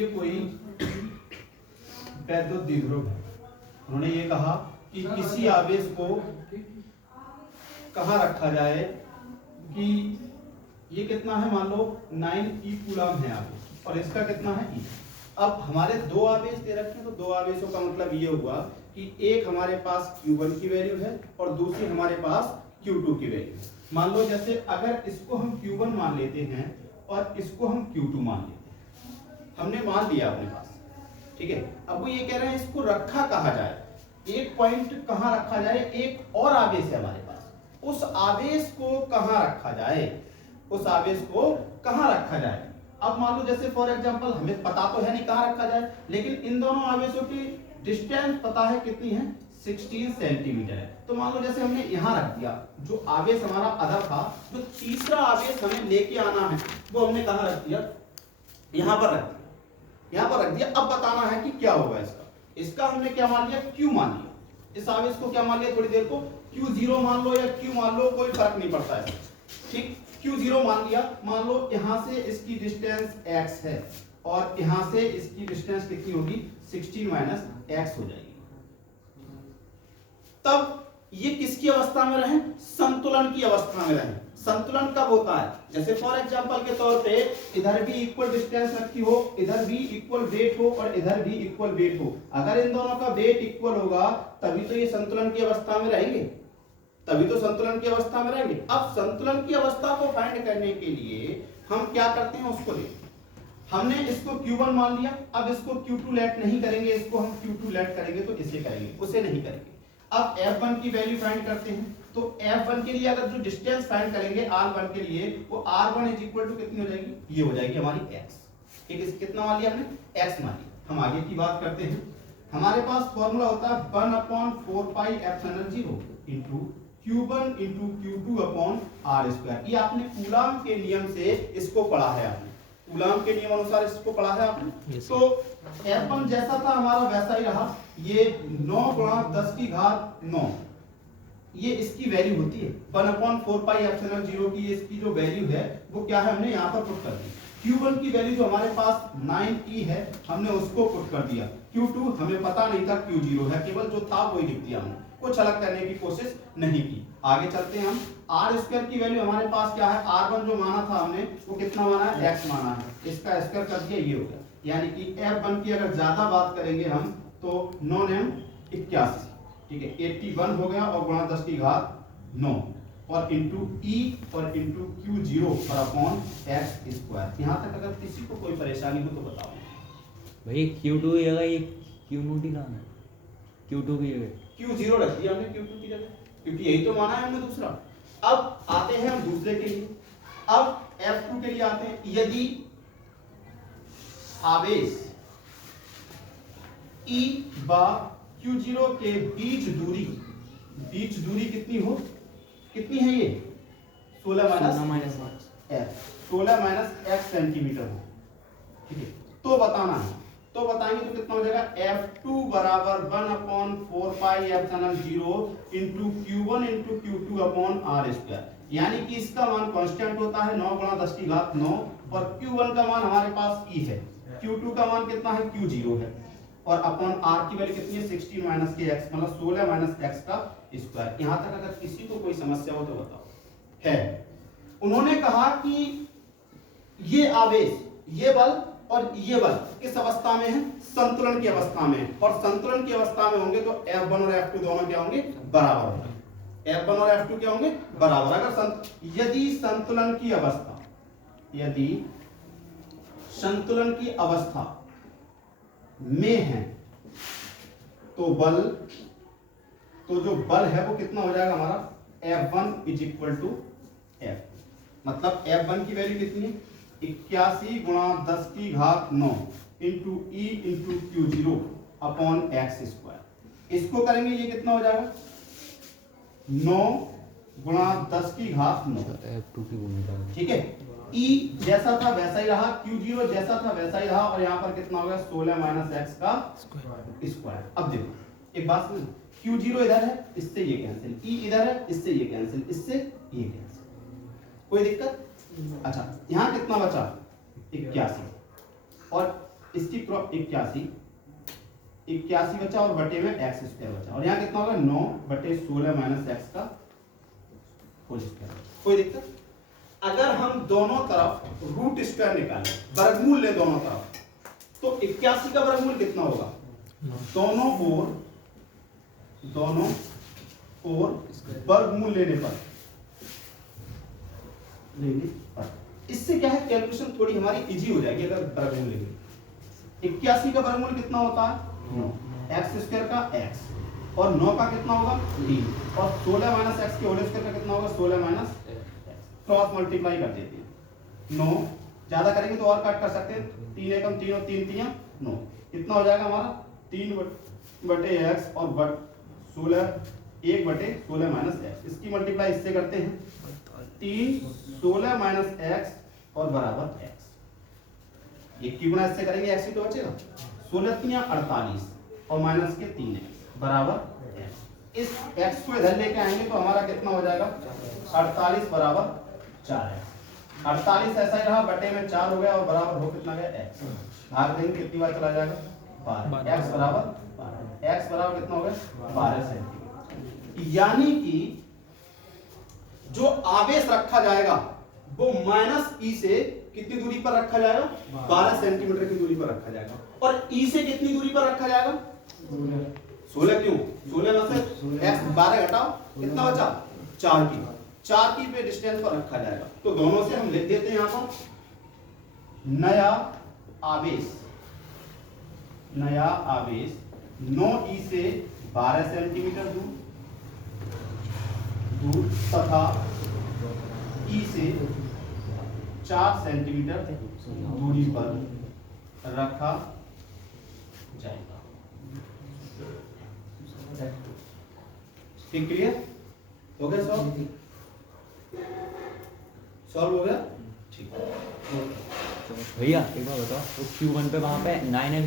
ये कोई वैद्युत द्विध्रुव है। उन्होंने ये कहा कि किसी आवेश को कहाँ रखा जाए कि ये कितना है, मान लो 9 कूलम है आवेश और इसका कितना है E। अब हमारे दो आवेश दे रखे हैं, तो दो आवेशों का मतलब ये हुआ कि एक हमारे पास Q1 की वैल्यू है और दूसरी हमारे पास Q2 की वैल्यू है। मान लो जैसे अगर इसको हम Q1 मान लेते हैं और इसको हम Q2 मान लेते हैं, हमने मान लिया अपने पास, ठीक है। अब वो ये कह रहे हैं इसको रखा कहाँ जाए, एक पॉइंट कहाँ रखा जाए, एक और आवेश है हमारे पास, उस आवेश को कहाँ रखा जाए, उस आवेश को कहाँ रखा जाए। अब मान लो जैसे फॉर एग्जांपल हमें पता तो है नहीं कहाँ रखा जाए, लेकिन इन दोनों आवेशों की डिस्टेंस पता है कितनी है, 16 सेंटीमीटर है। तो मान लो जैसे हमने यहाँ रख दिया, जो आवेश हमारा अदर था, जो तीसरा आवेश हमें लेके आना है वो हमने कहाँ रख दिया, यहाँ पर रख दिया, यहाँ पर रख दिया। अब बताना है कि क्या होगा इसका हमने क्या मान लिया, Q मान लिया। इस आवेश को क्या मान लिया, थोड़ी देर को Q0 मान लो या Q मान लो, कोई फर्क नहीं पड़ता है, ठीक। Q0 मान लिया। मान लो यहाँ से इसकी डिस्टेंस x है और यहाँ से इसकी डिस्टेंस कितनी होगी, 16 माइनस x हो जाएगी। तब ये किसकी अवस्था में रहे, संतुलन की अवस्था में रहे। संतुलन कब होता है, जैसे फॉर एग्जांपल के तौर पे इधर भी इक्वल डिस्टेंस रखी हो, इधर भी इक्वल वेट हो और इधर भी इक्वल वेट हो। अगर इन दोनों का वेट इक्वल होगा तभी तो ये संतुलन की अवस्था में रहेंगे, तभी तो संतुलन की अवस्था में रहेंगे। अब संतुलन की अवस्था को फाइंड करने के लिए हम क्या करते हैं उसको देखते हैं। हमने इसको Q1 मान लिया, अब इसको Q2 लेट नहीं करेंगे, इसको हम Q2 लेट करेंगे तो इसे करेंगे, उसे नहीं करेंगे। अब F1 की वैल्यू फाइंड करते हैं, तो F1 के लिए अगर जो डिस्टेंस फाइंड करेंगे R1 के लिए, वो R1 इज इक्वल टू कितनी हो जाएगी, ये हो जाएगी हमारी x। ठीक है, कितना मान लिया हमने, x मान लिया। हम आगे की बात करते हैं। हमारे पास फॉर्मूला होता है 1/4 pi epsilon 0 into Q1 into Q2 upon R square. ये आपने कूलॉम के नियम से इसको पढ़ा है, आपने कूलॉम के नियम अनुसार इसको पढ़ा है आपने। तो F1 जैसा था हमारा वैसा ही रहा, ये 9 गुणा 10 की घात 9, ये इसकी वैल्यू होती है 1/4 पाई एप्सिलॉन 0 की। इसकी जो वैल्यू है वो क्या है, हमने यहाँ पर पुट कर दी। Q1 की वैल्यू जो हमारे पास 9e है, हमने उसको पुट कर दिया। Q2 हमें पता नहीं था, Q0 है, केवल जो था वही लिख दिया हमने, कुछ अलग करने की कोशिश नहीं की। आगे चलते हैं हम। R स्क्वायर की वैल्यू हमारे पास क्या है, R1 जो माना था हमने वो कितना माना है, x माना है, इसका स्क्वायर कर दिया, ये हो गया। यानी कि F1 की अगर ज्यादा बात करेंगे हम तो 9 9 81, ठीक है, 81 हो गया और गुणा 10 की घात 9 और इंटू E और इंटू Q0 और अपॉन x स्क्वायर। यहाँ तक अगर किसी को कोई परेशानी हो तो बताओ भाई। Q2 की जगह ये Q0 ही लाना है, Q2 की जगह Q0 रख दिया हमने Q2 की जगह, क्योंकि यही तो माना है हमने दूसरा। अब आते हैं हम दूसरे के लिए। अब F2 के लिए आते हैं। यदि आवेश E व Q0 के बीच दूरी कितनी हो, कितनी है ये 16 minus f, 16 minus x centimetre हो, ठीक है। तो बताना है, तो बताएंगे तो कितना हो जाएगा, F2 बराबर 1/4 pi epsilon 0 into Q1 into Q2 upon R square. यानी कि इसका मान कांस्टेंट होता है 9 गुणा 10 की घात 9 और Q1 का मान हमारे पास E है, Q2 का मान कितना है, Q0 है और अपॉन R की वैल्यू कितनी है, 16 माइनस के x, मतलब 16 माइनस x का स्क्वायर। यहाँ तक अगर किसी को कोई समस्या हो तो बताओ। है, उन्होंने कहा कि ये आवेश, ये बल और ये बल किस अवस्था में है, संतुलन की अवस्था में है, और संतुलन की अवस्था में होंगे तो F1 और F2 दोनों क्या होंगे, बराबर होंगे। F1 और F2 क्या होंगे, बराबर। अगर यदि संतुलन की अवस्था, यदि संतुलन की अवस्था में है तो बल, तो जो बल है वो कितना हो जाएगा हमारा, F1 is equal to F, मतलब F1 की वैल्यू कितनी है, 81 गुणा 10 की घात 9 into E into Q0 upon x square. इसको करेंगे ये कितना हो जाएगा, 9 गुणा 10 की घात 9, F2 की भूमिका, ठीक है। E जैसा था वैसा ही रहा, Q0 जैसा था वैसा ही रहा और यहाँ पर कितना हो गया, 16 माइनस x का स्क्वायर। अब देखो एक बात सुनो, Q0 इधर है, इससे ये कैंसिल, E इधर है, इससे ये कैंसिल, इससे ये कैंसिल, कोई दिक्कत। अच्छा, यहाँ कितना बचा, 81 और इसकी क्रॉस 81 बचा और बटे में एक्स स्क्वायर बचा, और यहाँ कितना होगा 9 बटे 16 माइनस एक्स का होल स्क्वायर। कोई दिक्कत? अगर हम दोनों तरफ रूट स्क्वायर निकालें, वर्गमूल ले दोनों तरफ, तो 81 का वर्गमूल कितना होगा? दोनों ओर वर्गमूल लेने पर इससे क्या है, कैलकुलेशन थोड़ी हमारी इजी हो जाएगी अगर वर्गमूल लेंगे। 81 का वर्गमूल कितना होता है? 9, एक्स स्क्वायर का x, और 9 का कितना होगा 3, और 16 माइनस एक्स के होल स्क्वायर का कितना होगा 16 माइनस एक्स। क्रॉस मल्टीप्लाई कर देते हैं, 9 ज्यादा करेंगे तो और काट कर सकते हैं, 3 एकम 3 और 3 3 9, कितना हो जाएगा हमारा 3 बटे एक्स और 16 1 बटे 16 माइनस एक्स। इसकी मल्टीप्लाई इससे करते हैं, 3 16 माइनस एक्स और बराबर एक्स। ये की गुणा इससे करेंगे एक्स ही तो बचेगा, 16 3 48 और माइनस के 3 एक्स बराबर एक्स। इस एक्स को इधर लेके आएंगे तो हमारा कितना हो जाएगा 48 बराबर 4 एक्स। 48 ऐसा ही रहा, बटे में 4 हो गया और बराबर हो कितना गया एक्स। भाग देंगे कितनी बार चला जाएगा 12, एक्स बराबर 12, एक्स बराबर कितना हो गया 12 सेंटीमीटर। यानी कि जो आवेश रखा जाएगा वो माइनस ई से कितनी दूरी पर रखा जाएगा 12 सेंटीमीटर की दूरी पर रखा जाएगा, और ई से कितनी दूरी पर रखा जाएगा 16। क्यों 16 में से एक्स 12 घटाओ कितना बचा 4 की पे डिस्टेंस पर रखा जाएगा। तो दोनों से हम लिख देते हैं यहां पर नया आवेश 9 ई से 12 सेंटीमीटर दूर तथा ई से 4 सेंटीमीटर दूरी पर रखा जाएगा। ठीक, क्लियर हो गया? सॉल्व हो गया? ठीक। भैया एक बार बताओ, तो Q1 पे वहां पे 9 एम